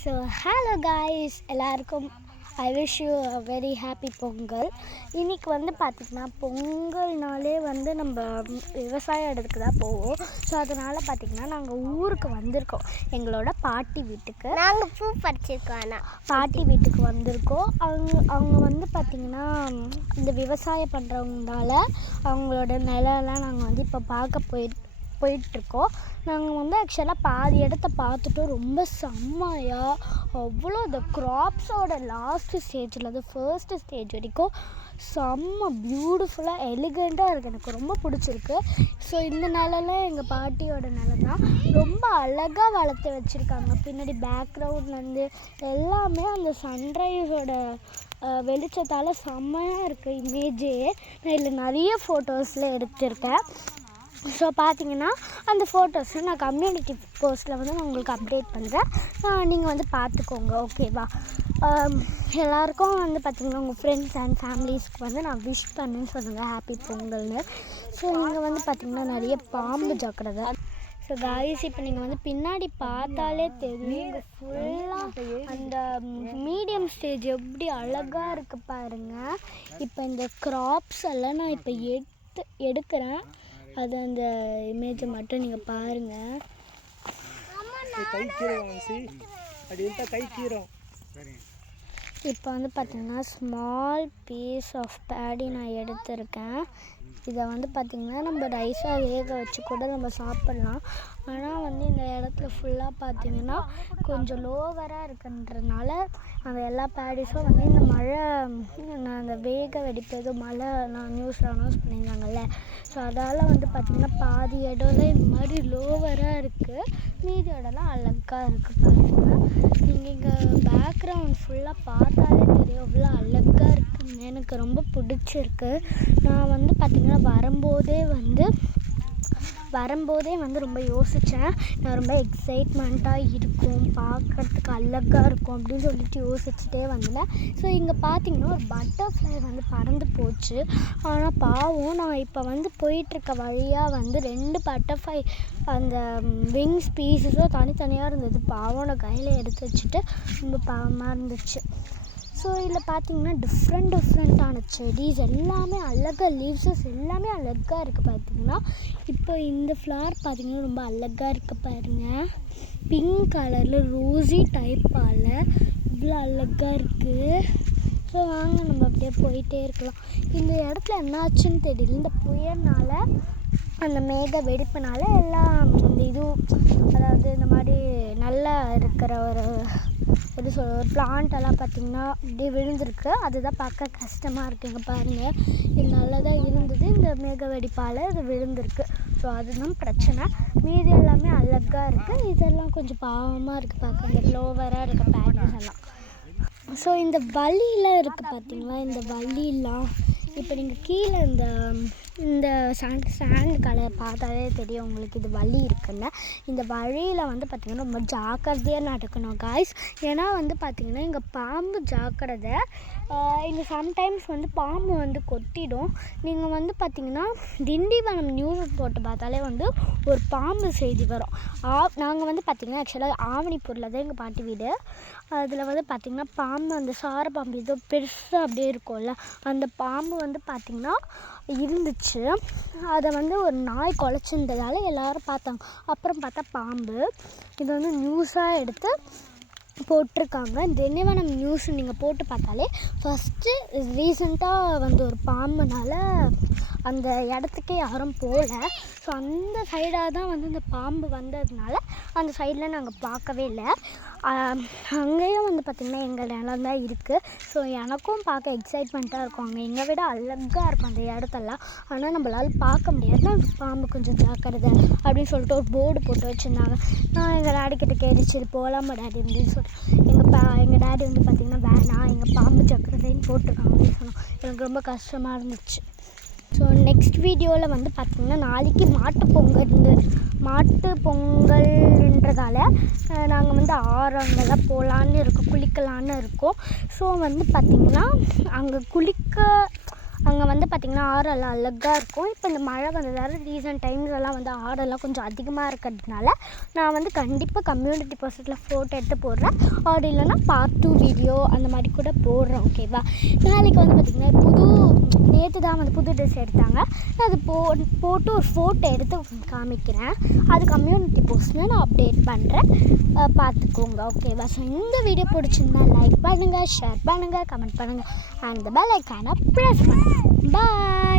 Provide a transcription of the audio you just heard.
So hello guys எல்லாருக்கும் I wish you a very happy Pongal. இன்றைக்கி வந்து பார்த்திங்கன்னா பொங்கல்னாலே வந்து நம்ம விவசாய இடத்துக்கு தான் போவோம். ஸோ அதனால் பார்த்திங்கன்னா நாங்கள் ஊருக்கு வந்திருக்கோம், எங்களோட பாட்டி வீட்டுக்கு. நாங்கள் பூ பறிச்சிருக்கோம். ஆனால் பாட்டி வீட்டுக்கு வந்திருக்கோம். அவங்க வந்து பார்த்திங்கன்னா இந்த விவசாயம் பண்ணுறவங்களால அவங்களோட நிலம்லாம் நாங்கள் வந்து இப்போ பார்க்க போயிட்டுருக்கோம். நாங்கள் வந்து ஆக்சுவலாக பாதி இடத்த பார்த்துட்டோம். ரொம்ப செம்மையாக அவ்வளோ இந்த க்ராப்ஸோட லாஸ்ட்டு ஸ்டேஜில் அது ஃபர்ஸ்ட்டு ஸ்டேஜ் வரைக்கும் செம்ம பியூட்டிஃபுல்லாக எலிகண்ட்டாக இருக்குது. எனக்கு ரொம்ப பிடிச்சிருக்கு. ஸோ இந்த நிலம்லாம் எங்கள் பாட்டியோட நிலம் தான். ரொம்ப அழகாக வளர்த்து வச்சுருக்காங்க. பின்னாடி பேக்ரவுண்ட்லேருந்து எல்லாமே அந்த சன்ரைஸோட வெளிச்சத்தால் செம்மையாக இருக்குது இமேஜே. நான் இதில் நிறைய ஃபோட்டோஸில் எடுத்திருக்கேன். ஸோ பார்த்தீங்கன்னா அந்த ஃபோட்டோஸை நான் கம்யூனிட்டி போஸ்ட்டில் வந்து நான் உங்களுக்கு அப்டேட் பண்ணுறேன். நீங்கள் வந்து பார்த்துக்கோங்க, ஓகேவா? எல்லாேருக்கும் வந்து பார்த்திங்கன்னா உங்கள் ஃப்ரெண்ட்ஸ் அண்ட் ஃபேமிலிஸ்க்கு வந்து நான் விஷ் பண்ணுன்னு சொல்லுங்கள் ஹாப்பி பொங்கல்னு. ஸோ இங்கே வந்து பார்த்திங்கன்னா நிறைய பாம்பு ஜாக்கிரதை. ஸோ காய்ஸ் இப்போ நீங்கள் வந்து பின்னாடி பார்த்தாலே தெரியும், இங்கே ஃபுல்லாக அந்த மீடியம் ஸ்டேஜ் எப்படி அழகாக இருக்குது பாருங்கள். இப்போ இந்த க்ராப்ஸ் எல்லாம் நான் இப்போ எடுக்கிறேன். அது அந்த இமேஜை மட்டும் நீங்கள் பாருங்கள். இப்போ வந்து பார்த்திங்கன்னா ஸ்மால் பீஸ் ஆஃப் பேடி நான் எடுத்திருக்கேன். இதை வந்து பார்த்திங்கன்னா நம்ம ரைஸாக வேக வச்சு கூட நம்ம சாப்பிட்லாம். ஆனால் வந்து இந்த இடத்துல ஃபுல்லாக பார்த்திங்கன்னா கொஞ்சம் லோவராக இருக்குன்றதுனால அந்த எல்லா பேடிஸும் வந்து இந்த மழை அந்த வேக வெடிப்பது மழை நான் நியூஸில் அனௌன்ஸ் பண்ணியிருந்தாங்கல்ல. ஸோ அதால் வந்து பார்த்திங்கன்னா பாதி இடம்ல இந்த மாதிரி லோவராக இருக்குது, மீதி இடம்லாம் அழகாக இருக்குது பாருங்கள். நீங்கள் இங்கே பேக்ரவுண்ட் ஃபுல்லாக பார்த்தாலே தெரியும் அவ்வளோ அழகாக இருக்குங்க. எனக்கு ரொம்ப பிடிச்சிருக்கு. நான் வந்து பார்த்திங்கன்னா வரும்போதே வந்து ரொம்ப யோசித்தேன். நான் ரொம்ப எக்ஸைட்மெண்ட்டாக இருக்கும், பார்க்குறதுக்கு அழகாக இருக்கும் அப்படின்னு சொல்லிட்டு யோசிச்சுட்டே வந்தேன். ஸோ இங்கே பார்த்திங்கன்னா ஒரு பட்டர்ஃப்ளை வந்து பறந்து போச்சு. ஆனால் பாவம், நான் இப்போ வந்து போயிட்டுருக்க வழியாக வந்து 2 பட்டர்ஃப்ளை அந்த விங்ஸ் பீஸஸும் தனித்தனியாக இருந்தது. பாவம் நான் கையில் எடுத்து வச்சுட்டு ரொம்ப பாவமாக இருந்துச்சு. ஸோ இதில் பார்த்திங்கன்னா டிஃப்ரெண்ட்டான செடிஸ் எல்லாமே அழகாக, லீவ்ஸஸ் எல்லாமே அழகாக இருக்குது. பார்த்திங்கன்னா இப்போ இந்த ஃப்ளவர் பார்த்திங்கன்னா ரொம்ப அழகாக இருக்குது பாருங்கள். பிங்க் கலரில் ரோஸி டைப்பால் இவ்வளோ அழகாக இருக்குது. ஸோ வாங்க நம்ம அப்படியே போயிட்டே இருக்கலாம். இந்த இடத்துல என்னாச்சுன்னு தெரியல, இந்த புயல்னால் அந்த மேக வெடிப்புனால எல்லாம் இந்த அதாவது இந்த மாதிரி நல்லா இருக்கிற ஒரு பிளான்ட்டெல்லாம் பார்த்திங்கன்னா இப்படி விழுந்திருக்கு. அதுதான் பார்க்க கஷ்டமாக இருக்குங்க பாருங்கள். இது நல்லதாக இருந்தது, இந்த மேக வெடிப்பால் இது விழுந்திருக்கு. ஸோ அதுதான் பிரச்சனை. மீதி எல்லாமே அழகாக இருக்குது. இதெல்லாம் கொஞ்சம் பாவமாக இருக்குது பார்க்க, இந்த லோவராக இருக்க பேட்டர்ஸ் எல்லாம். ஸோ இந்த வழியில் இருக்குது பார்த்திங்களா, இந்த வழியெல்லாம் இப்போ நீங்கள் கீழே இந்த சாண்ட் கலர் பார்த்தாலே தெரியும் உங்களுக்கு இது வழி இருக்குன்னு. இந்த வழியில் வந்து பார்த்திங்கன்னா ரொம்ப ஜாக்கிரதையாக நடக்கணும் காய்ஸ். ஏன்னா வந்து பார்த்திங்கன்னா இங்கே பாம்பு ஜாக்கிரதை. இங்கே சம்டைம்ஸ் வந்து பாம்பு வந்து கொத்திடும். நீங்கள் வந்து பார்த்திங்கன்னா திண்டிவனம் நியூஸ் போட்டு பார்த்தாலே வந்து ஒரு பாம்பு செய்தி வரும். நாங்கள் வந்து பார்த்திங்கன்னா ஆக்சுவலாக ஆவணிப்பூரில் தான் எங்கள் பாட்டி வீடு. அதில் வந்து பார்த்திங்கன்னா பாம்பு, அந்த சார பாம்பு ஏதோ பெருசாக அப்படியே இருக்கும்ல, அந்த பாம்பு வந்து பார்த்திங்கன்னா இருந்துச்சு. அதை வந்து ஒரு நாய் குலைச்சிருந்ததால் எல்லோரும் பார்த்தாங்க. அப்புறம் பார்த்தா பாம்பு. இது வந்து நியூஸாக எடுத்து போட்டிருக்காங்க. திண்டிவனம் நியூஸ் நீங்கள் போட்டு பார்த்தாலே ஃபஸ்ட்டு ரீசெண்டாக வந்து ஒரு பாம்புனால அந்த இடத்துக்கே யாரும் போகல. ஸோ அந்த சைடாக தான் வந்து இந்த பாம்பு வந்ததுனால அந்த சைடில் நாங்கள் பார்க்கவே இல்லை. அங்கேயும் வந்து பார்த்திங்கன்னா எங்கள் நிலம் தான் இருக்குது. ஸோ எனக்கும் பார்க்க எக்ஸைட்மெண்ட்டாக இருக்கும். அங்கே எங்களை விட அழகாக இருக்கும் அந்த இடத்தெல்லாம். ஆனால் நம்மளால் பார்க்க முடியாது. பாம்பு கொஞ்சம் ஜாக்கிரதை அப்படின்னு சொல்லிட்டு ஒரு போர்டு போட்டு வச்சுருந்தாங்க. நான் எங்கள் டாடிக்கிட்ட கேட்டுச்சு, இது போகலாமா டாடி அப்படின்னு சொல்லிட்டு. எங்கள் டாடி வந்து பார்த்திங்கன்னா வேணாம், எங்கள் பாம்பு ஜாக்கிரதைன்னு போட்டிருக்காங்க அப்படின்னு சொன்னோம். எனக்கு ரொம்ப கஷ்டமாக இருந்துச்சு. ஸோ நெக்ஸ்ட் வீடியோவில் வந்து பார்த்திங்கன்னா நாளைக்கு மாட்டு பொங்கல்ன்றதால நாங்கள் வந்து ஆறங்கெல்லாம் போகலான்னு இருக்கோம், குளிக்கலான்னு இருக்கோம். ஸோ வந்து பார்த்திங்கன்னா அங்கே அங்கே வந்து பார்த்திங்கன்னா ஆறெல்லாம் அழகாக இருக்கும். இப்போ இந்த மழை வந்ததால் ரீசன்ட் டைம்ஸ்லாம் வந்து ஆறெல்லாம் கொஞ்சம் அதிகமாக இருக்கிறதுனால நான் வந்து கண்டிப்பாக கம்யூனிட்டி போஸ்ட்டில் ஃபோட்டோ எடுத்து போடுறேன். அப்படி இல்லைன்னா பார்ட் 2 வீடியோ அந்த மாதிரி கூட போடுறேன். ஓகேவா? நாளைக்கு வந்து பார்த்திங்கன்னா நேற்று தான் வந்து புது ட்ரெஸ் எடுத்தாங்க. நான் அது போட்டு ஒரு ஃபோட்டோ எடுத்து காமிக்கிறேன். அது கம்யூனிட்டி போஸ்ட்டில் நான் அப்டேட் பண்ணுறேன், பார்த்துக்கோங்க. ஓகேவா? ஸோ இந்த வீடியோ பிடிச்சிருந்தா லைக் பண்ணுங்கள், ஷேர் பண்ணுங்கள், கமெண்ட் பண்ணுங்கள், அண்ட் பெல் ஐக்கானை ப்ரெஸ் பண்ணுங்கள். பாய்.